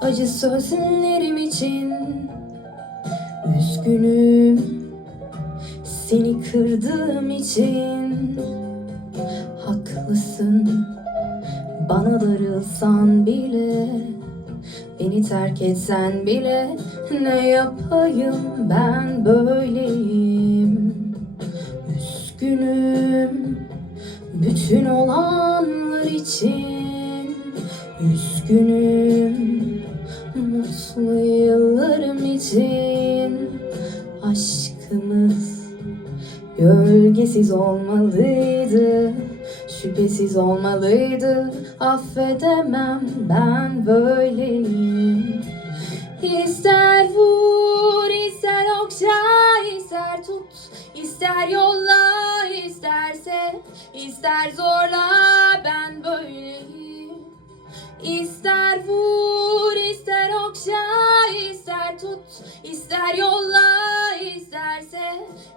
Acı sözlerim için Üzgünüm. Seni kırdığım için Haklısın. Bana darılsan bile Beni terk etsen bile Ne yapayım ben böyleyim? Üzgünüm bütün olanlar için Üzgünüm mutlu yıllarım için. Aşkımız gölgesiz olmalıydı Şüphesiz olmalıydı. Affedemem ben böyleyim. İster vur, ister okşa, ister tut, ister yolla, isterse, ister zorla İster vur, ister okşa, ister tut, ister yolla, isterse,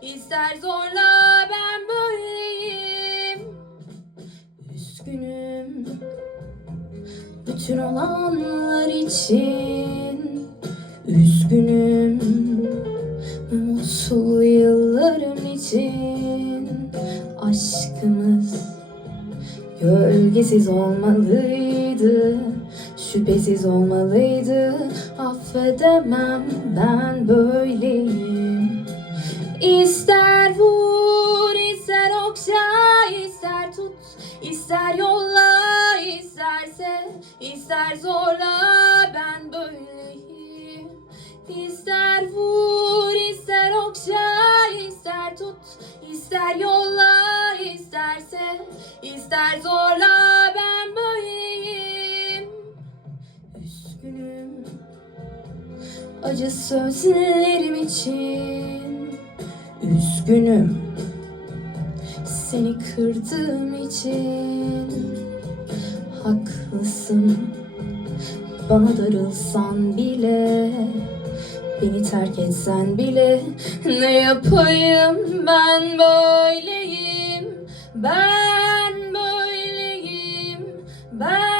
ister zorla ben böyleyim. Üzgünüm bütün olanlar için. Üzgünüm mutlu yıllarım için. Aşkımız gölgesiz olmalıydı Şüphesiz olmalıydı Affedemem ben böyleyim İster vur, ister okşa, ister tut, ister yolla, isterse, ister zorla ben böyleyim. İster vur, ister okşa, ister tut, ister yolla, isterse, ister zorla acı sözlerim için Üzgünüm. Seni kırdığım için Haklısın. Bana darılsan bile Beni terk etsen bile Ne yapayım? Ben böyleyim Ben böyleyim Ben